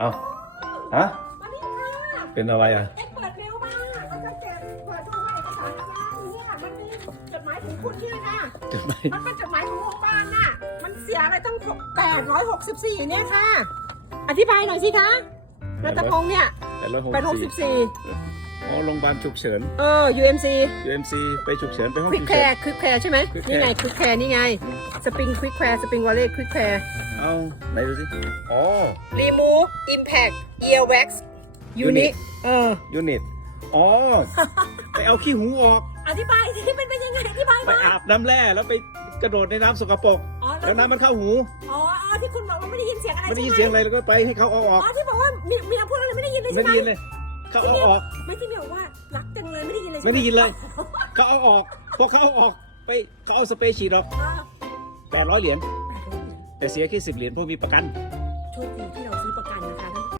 เอาฮะ มานี่ค่ะเป็นอะไรอะ เอ็กเปิดเร็วมากเขาจะเก็บเปิดดูเอกสารงานเนี่ยมันมีจดหมายถึงคุณนี่ค่ะจดหมายมันเป็นจดหมายของโรงพยาบาลน่ะ มันเสียอะไรตั้งแปดร้อยหกสิบสี่เนี่ยค่ะ อธิบายหน่อยสิคะนัตพงษ์เนี่ยแปดร้อยหกแปดหกสิสิบบสี่อ๋อโรงพยาบาลฉุกเฉิน เออ UMC UMC ไปฉุกเฉินไปห้องควิกฉุกแคเฉิน ร์ควิกแคร์ใช่ไหม Quick นี่ไง Care ควิกแคร์นี่ไง สปริงควิกแคร์สปริงวอลเล่ควิกแคร์เอาไหนดูสิอ๋อ remove impact earwax unit เออยูนิตอ๋อ ไปเอาขี้หูออก อธิบายสิเป็นเป็นยังไงอธิบายไปมาอาบน้ำแร่แล้วไปกระโดดในน้ำสกปรกอ๋อแล้วน้ำมันเข้าหู อ๋ออ๋อที่คุณบอกว่าไม่ได้ยินเสียงอะไรไม่ได้ใช่ยินไหมเสียงอะไรแล้วก็ไปให้เขาเอาออ๋อกอที่บอกว่ามีมีคำพูดอะไรไม่ได้ยินเลยไม่ใช่ไหมได้ยินเลย เขาเอาออก ไม่ที่เมียบอกว่ารักจังเลยไม่ได้ยินเลยใช่หไม่ได้ยินเลย เขาเอาออกพอเขาเอาออก ไปเขาเอาสเปรย์ฉีดออก อ๋อ แปดร้อยเหรียญ แต่เสียแค่สิบเหรียญเพราะมีประกัน โชคดีที่เราซื้อประกันนะคะ